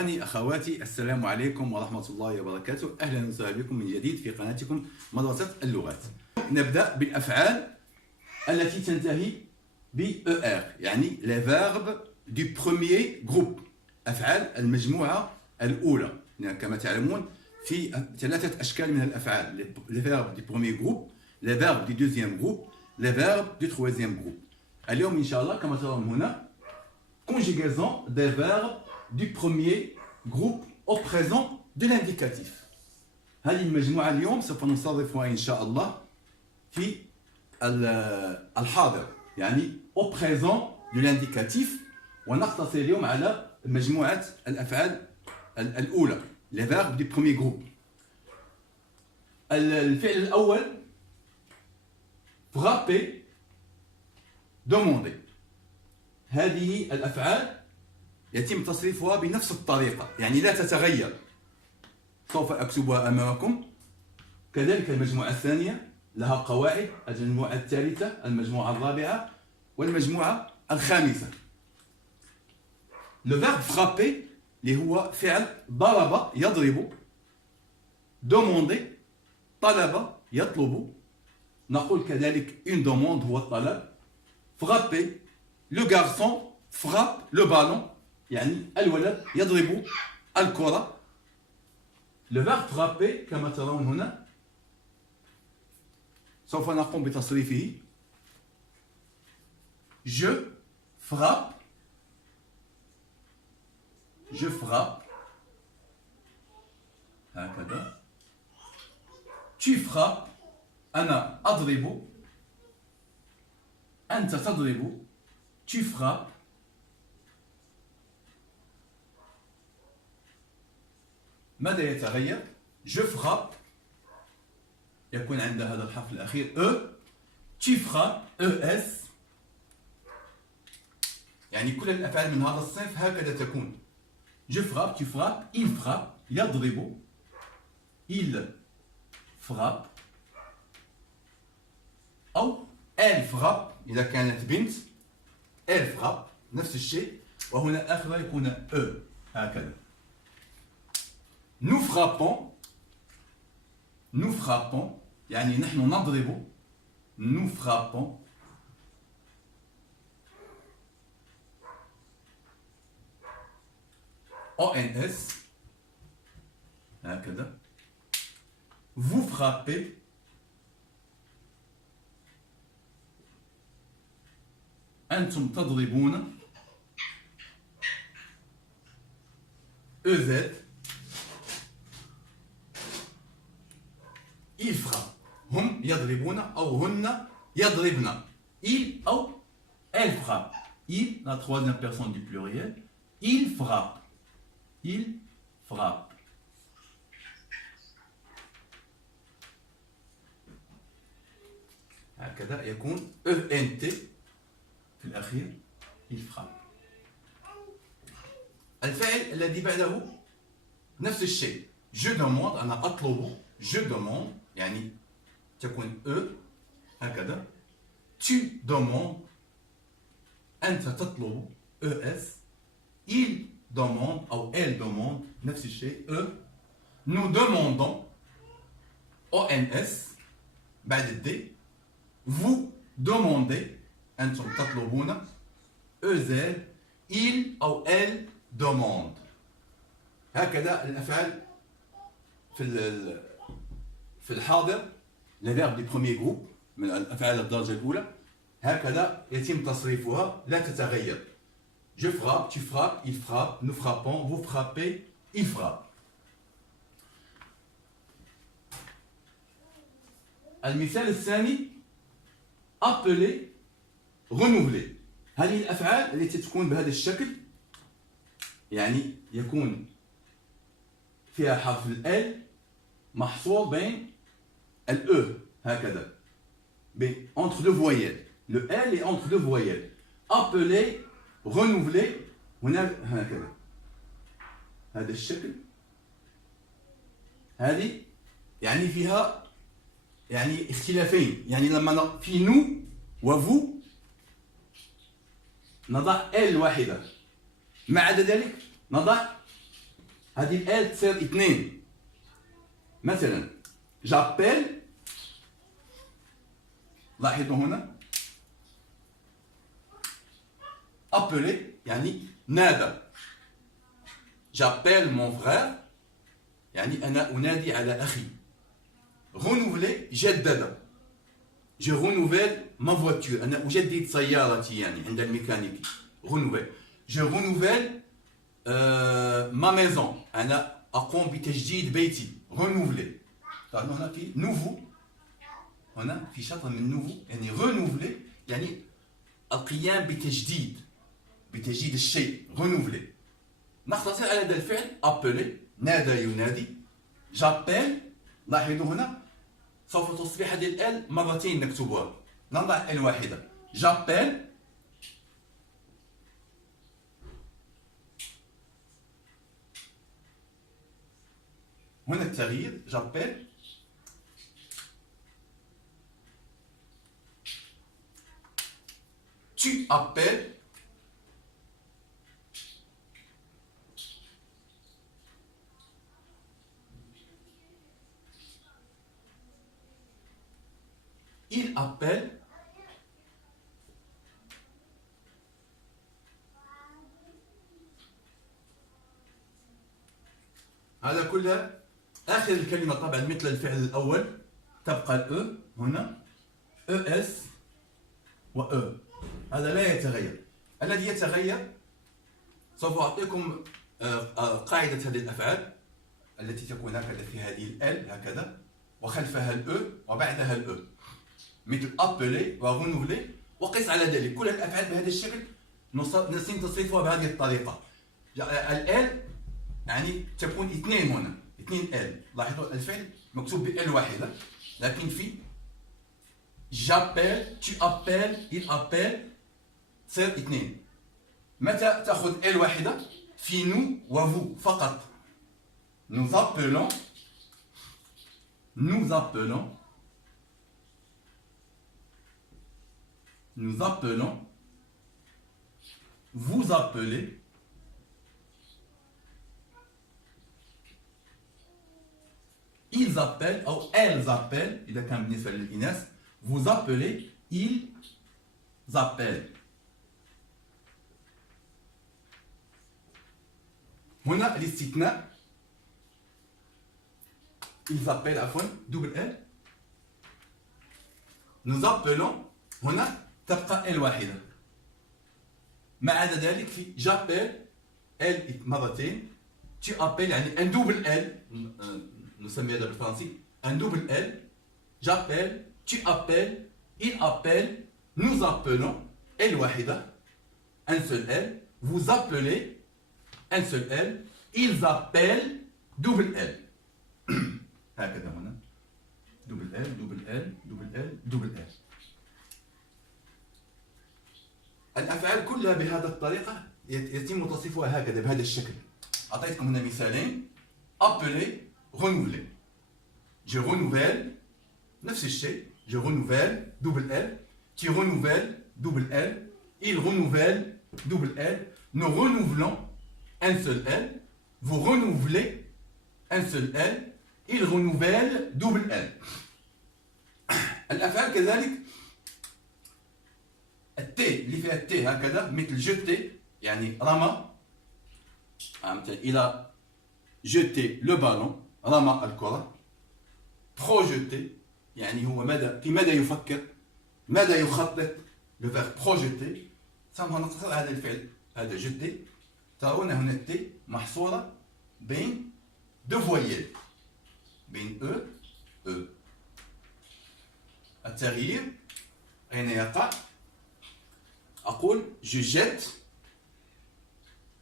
إخواني أخواتي، السلام عليكم ورحمة الله وبركاته. أهلا وسهلا بكم من جديد في قناتكم مدرسة اللغات. نبدأ بالأفعال التي تنتهي ب ER، يعني les verbes du premier groupe، أفعال المجموعة الأولى. كما تعلمون في ثلاثة أشكال من الأفعال: les verbes du premier groupe، les verbes du deuxième groupe، les verbes du troisième groupe. اليوم إن شاء الله كما ترون هنا conjugaison des verbes du premier groupe au présent de l'indicatif. هذه المجموعة اليوم سوف نصرفها إن شاء الله في الحاضر، يعني au présent de l'indicatif، ونقتصر اليوم على مجموعة الأفعال الأولى les verbes du premier groupe. الفعل الأول frapper، demander. هذه الأفعال يتم تصريفها بنفس الطريقة، يعني لا تتغير. سوف أكتبها أمامكم. كذلك المجموعة الثانية لها قواعد، المجموعة الثالثة، المجموعة الرابعة، والمجموعة الخامسة. le verbe frapper اللي هو فعل ضرب يضرب، demander طلب يطلب، نقول كذلك une demande هو الطلب. frapper، le garçon frappe le ballon، يعني الولد يضرب الكرة. le verbe frapper كما ترون هنا سوف نقوم بتصريفه. je frappe، je frappe هكذا. tu frappes، أنا أضرب، أنت تضرب، tu frappes. ماذا يتغير؟ je frappe يكون عند هذا الحرف الأخير E، tu frappes ES، يعني كل الأفعال من هذا الصنف هكذا تكون. je frappe، tu frappes، il frappe يضرب، il frappe، أو elle frappe إذا كانت بنت، elle frappe نفس الشيء. وهنا آخر يكون E هكذا. nous frappons، nous frappons يعني نحن نضرب، nous frappons. ONS هكذا. vous frappez، أنتم تضربون، EZ. il frappe، هم يضربون أو هن يضربن، il أو elle frappe. il la troisième personne du pluriel، il frappe، il frappe. هكذا يكون ENT في الأخير، il frappe. الفعل الذي بعده نفس الشيء، je demande أنا أطلب، je demande يعني تكون E هكذا. tu demandes أنت تطلب، ES. il demande أو elle demande نفس الشيء E. nous demandons، ONS بعد الدي. vous demandez أنتم تطلبون، EZ. il أو elle demande. هكذا الأفعال في الحاضر les verbes du premier groupe من الأفعال الدرجة الأولى، هكذا يتم تصريفها لا تتغير. je frappe، tu frappes، il frappe، nous frappons، vous frappez، il frappe. المثال الثاني appeler، renouveler. هذه الأفعال التي تكون بهذا الشكل، يعني يكون فيها حرف ال محصور بين ال E هكذا، entre deux voyelles. le L est entre deux voyelles. appeler، renouveler، هنا هكذا هذا الشكل. هذه يعني فيها يعني اختلافين، يعني لما في نو وفو نضع ال واحدة، ما عدا ذلك نضع هذه الآل تصير اثنين. مثلا جابيل، لاحظوا هنا appeler يعني نادى. j'appelle mon frère يعني أنا أنادي على أخي. renouveler جدد. je renouvelle ma voiture أنا أجدد سيارتي يعني عند الميكانيكي. renouveler. je renouvelle ma maison أنا أقوم بتجديد بيتي. renouveler. طبعا هنا في nouveau، هنا في شطر من nouveau يعني renouveler يعني القيام بتجديد الشيء. renouveler. نختصر على هذا الفعل appeler نادى ينادي. j'appelle لاحظوا هنا سوف تصبح هذه الآل مرتين نكتبها، نضع آل واحدة. j'appelle هنا التغيير j'appelle tu appelles il appelle هذا كلها آخر الكلمة طبعا مثل الفعل الأول تبقى الأ هنا اس و أ، هذا لا يتغير. الذي يتغير سوف أعطيكم قاعدة هذه الأفعال التي تكون هكذا في هذه الآل هكذا وخلفها الأ وبعدها الأ، مثل appeler و renouveler. وقس على ذلك كل الأفعال بهذا الشكل نستطيع تصريفها بهذه الطريقة. الآل يعني تكون اثنين هنا، اثنين آل. لاحظوا الفعل مكتوب بآل واحدة، لكن في j'appelle tu appelles il appelle تصير اثنين. متى تأخذ آل واحدة؟ في nous و vous فقط. nous appelons nous appelons nous appelons vous appelez ils appellent أو elles appellent إذا كان بالنسبة للإناث. vous appelez ils appellent. هنا الاستثناء ils appellent عفوا double L. nous appelons هنا تبقى L واحدة. ما عدا ذلك في j'appelle L مرتين. tu appelles يعني un double L نسمي هذا بالفرنسي un double L. j'appelle tu appelles il appelle nous appelons L واحدة un seul L. vous appelez un seul L. ils appellent double L. هكذا هنا double L double L double L double L. الأفعال كلها بهذه الطريقة يتم تصريفها هكذا بهذا الشكل. أعطيتكم هنا مثالين appeler renouveler. je renouvelle نفس الشيء je renouvelle double L. tu renouvelles double L. il renouvelle double L. nous renouvelons un seul L. vous renouvelez un seul L. il renouvelle double L. الأفعال كذلك التي اللي فيها التي هكذا مثل جتي يعني رمى. مثلا إلى jeter le ballon رمى الكرة. projeter يعني هو في ماذا يفكر ماذا يخطط le verbe projeter. سوف نقتصر هذا الفعل هذا jeter. ترون هنا التي محصورة بين دو فويل بين E التغيير أين يقع؟ أقول je jette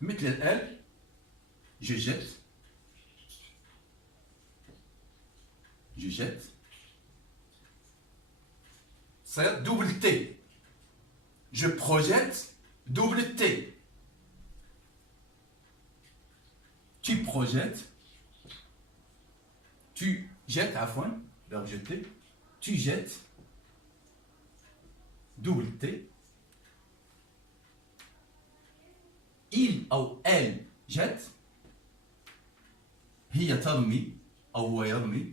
مثل الآن je jette c'est double T. je projette double T. tu projettes tu jettes عفوا verbe jeter tu jettes double T. il ou elle jette هي ترمي أو هو يرمي.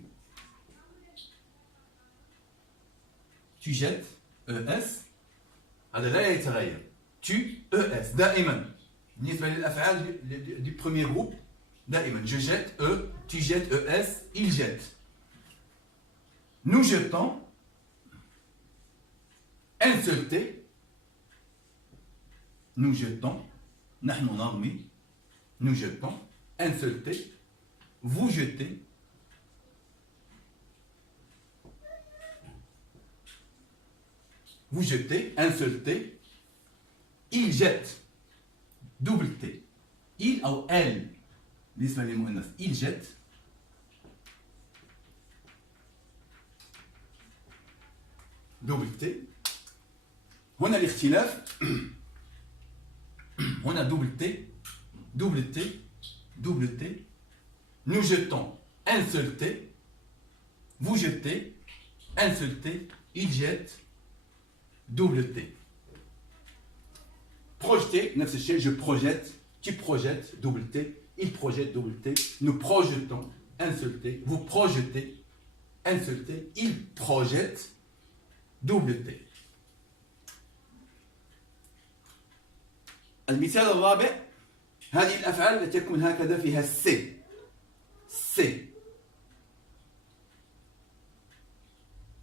tu jettes ES هذا لا يتغير. tu ES دائما بالنسبة للأفعال du premier groupe دائما je jette E, tu jettes ES, il jette. Nous jetons un seul T. Nous jetons نحن نرمي. Nous jetons un seul T. Vous jetez. Vous jetez un seul T. Il jette double T. Il ou elle بالنسبة للمؤنث il jette. double T. هنا الاختلاف هنا double T double T double T. Nous jetons un seul T. Vous jetez un seul T. Il jette double T. Projeter, نفس الشيء. Je projette, tu projettes double T. Il projette double T. Nous projetons un seul T. Vous projetez un seul T. Il projette double T. المثال الرابع هذه الأفعال التي تكون هكذا فيها سي. سي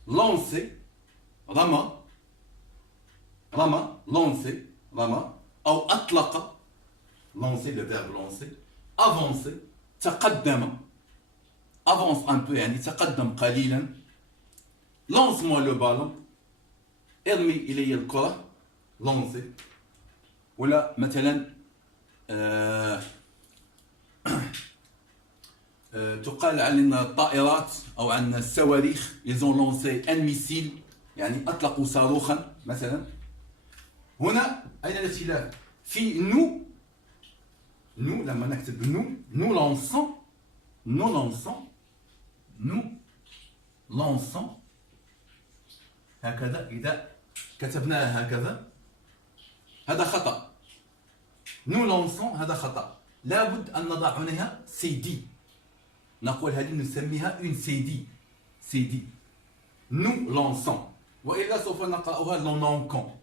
lancer رمى رمى lancer رمى أو أطلق lancer le verbe lancer. avancer تقدم avance un peu يعني تقدم قليلا. lance-moi le ballon ارمي إلي الكرة lancer. ولا مثلا تقال عن الطائرات أو عن الصواريخ ils ont lancé un missile يعني أطلقوا صاروخا مثلا. هنا أين الاختلاف؟ في nous لما نكتب nous lançons هكذا. إذا كتبناها هكذا هذا خطأ. nous lançons هذا خطأ. لابد أن نضع هنا سيدي. نقول هذه نسميها une سيدي. سيدي nous lançons. وإلا سوف نقرأها لونونكون.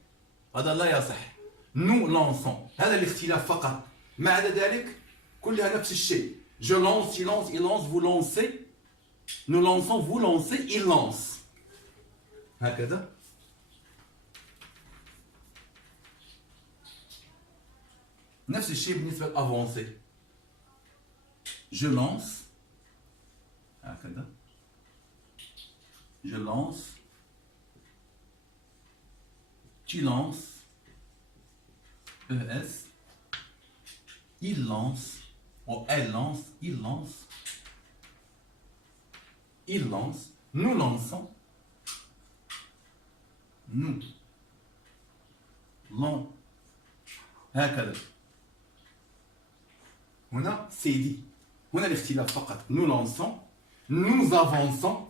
هذا لا يصح. nous lançons هذا الاختلاف فقط. ما عدا ذلك كلها نفس الشيء. je lance, tu lances, il lance, vous lancez. nous lançons, vous lancez, il lance. هكذا. نفس الشيء بالنسبة لأفونسي. je lance هكذا. je lance, tu lances, ES, il lance, ou elle lance, il lance, il lance, nous lançons, nous lançons. هكذا. هنا سيدي. هنا الاختلاف فقط. nous lançons, nous avançons.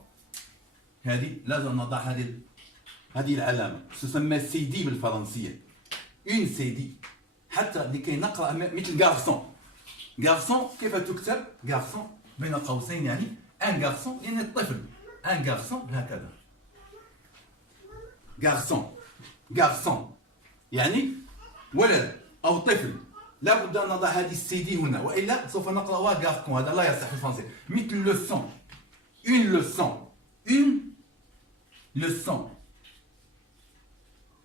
هذه لازم نضع هذه العلامة تسمى سيدي بالفرنسية. une سيدي حتى لكي نقرأ مثل غارسون. غارسون كيف تكتب؟ غارسون بين قوسين يعني ان غارسون يعني الطفل. ان غارسون هكذا. غارسون غارسون يعني ولد أو طفل. لابد أن نضع هذه السيدي هنا وإلا سوف نقرأها غاركون. هذا لا يصح في الفرنسي. مثل لوسون. une leçon. une leçon.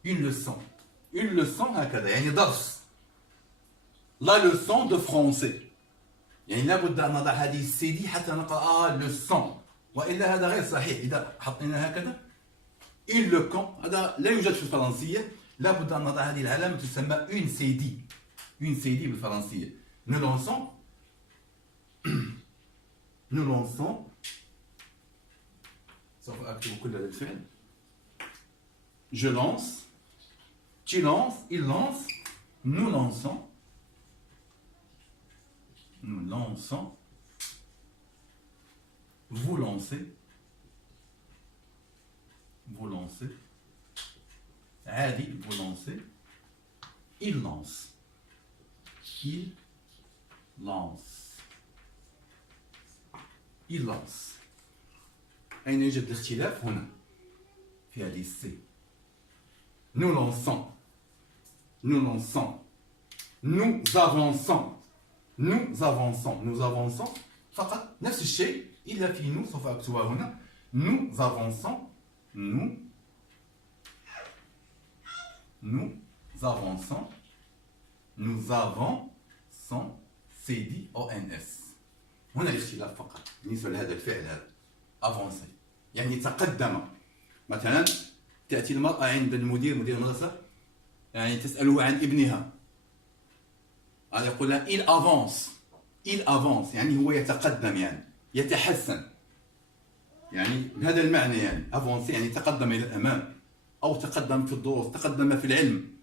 une leçon. une leçon هكذا يعني درس. la leçon de français يعني لابد أن نضع هذه السيدي حتى نقرأها leçon وإلا هذا غير صحيح. إذا حطينا هكذا une leçon هذا لا يوجد في الفرنسية. لابد أن نضع هذه العلامة تسمى une سيدي. une سيدي بالفرنسية. nous lançons nous lançons. سوف أكتب كل هذا الفعل. je lance, tu lances, il lance, nous lançons, nous lançons, vous lancez, vous lancez, عادي vous lancez, il lance, il lance. il lance. أين يوجد الاختلاف؟ هنا في هذه السي. nous lançons, nous lançons, nous avançons, nous avançons, nous avançons. فقط نفس الشيء إلا في nous سوف أكتبها هنا. nous avançons, nous avançons, nous avançons, c'est dit ONS. هنا الاختلاف فقط بالنسبة لهذا الفعل هذا avancer يعني تقدم. مثلا تأتي المرأة عند مدير المدرسة يعني تسأله عن ابنها، هذا يقول لها il avance يعني هو يتقدم يعني يتحسن، يعني بهذا المعنى يعني avance يعني تقدم إلى الأمام أو تقدم في الدروس، تقدم في العلم.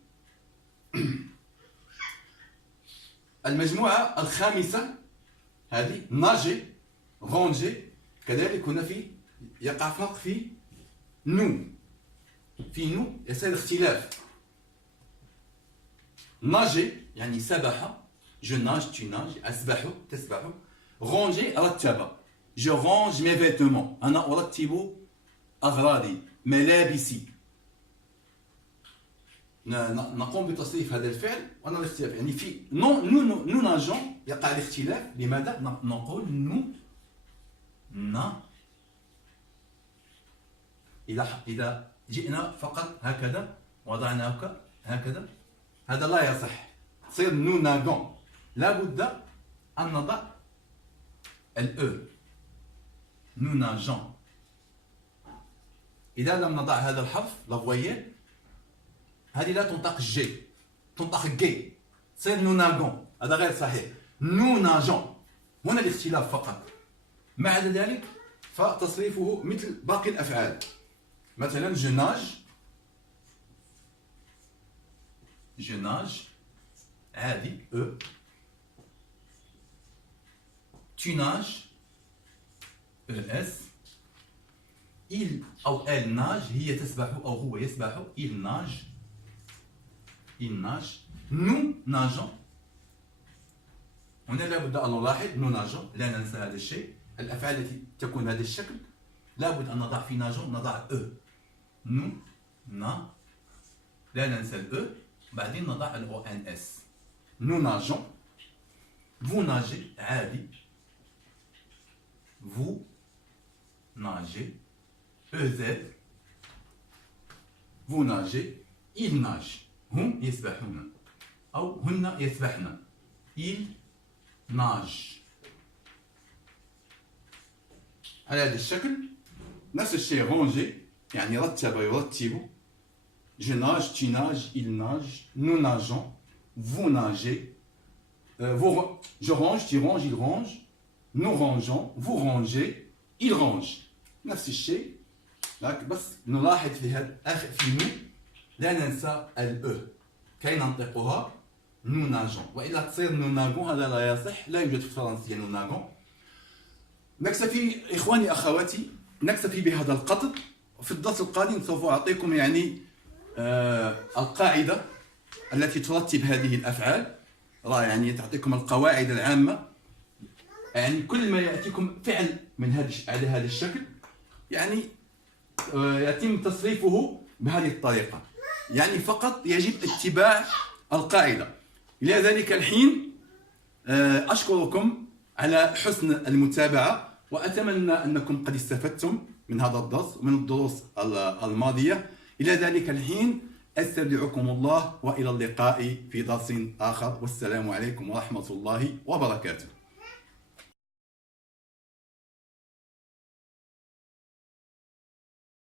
المجموعة الخامسة هذه ناجي رونجي، كذلك هنا يقع فرق في نو، في نو يصير اختلاف. ناجي يعني سبح، je nage tu nages، أسبح تسبح. رونجي رتب، je range mes vêtements، أنا أرتب أغراضي ملابسي. نقوم بتصريف هذا الفعل وأنا الاختلاف يعني في نو ناجون يقع الاختلاف. لماذا؟ نقول نو إذا جئنا فقط هكذا وضعناه هكذا هذا لا يصح، تصير نو ناغون. لابد أن نضع الأو، نو ناجون. إذا لم نضع هذا الحرف لافويل هذه لا تنطق جي، تنطق جي، تصير نو ناغون، هذا غير صحيح. نو ناجون هنا الاختلاف فقط. ما عدا ذلك فتصريفه مثل باقي الأفعال. مثلا je nage عادي أو، tu nages ES، il أو elle nage هي تسبح أو هو يسبح، il nage nous nageons. هنا لابد أن نلاحظ nous nageons، لا ننسى هذا الشيء. الأفعال التي تكون بهذا الشكل لابد أن نضع في ناجون نضع أو، نو نا، لا ننسى الأو، بعدين نضع الأو إن إس. نو ناجون، فو ناجي عادي، فو ناجي أو زد، فو ناجي إل ناج، هم يسبحون أو هن يسبحن، إل ناج. على هذا الشكل. نفس الشيء رونجي يعني رتب يرتب، je nage tu nages il nage nous nageons vous nagez، je range tu ranges il range nous rangeons vous rangez il range. نفس الشيء، لكن بس نلاحظ في هذا في نو لا ننسى الأو كي ننطقها nous nageons، وإلا تصير nous nageons هذا لا يصح، لا يوجد في الفرنسية nous nageons. نكتفي إخواني أخواتي، نكتفي بهذا القدر. في الدرس القادم سوف أعطيكم يعني القاعدة التي ترتب هذه الأفعال، يعني تعطيكم القواعد العامة، يعني كل ما يأتيكم فعل من على هذا الشكل يعني يتم تصريفه بهذه الطريقة، يعني فقط يجب اتباع القاعدة. إلى ذلك الحين أشكركم على حسن المتابعة، وأتمنى أنكم قد استفدتم من هذا الدرس ومن الدروس الماضية. إلى ذلك الحين أستودعكم الله، وإلى اللقاء في درس آخر، والسلام عليكم ورحمة الله وبركاته.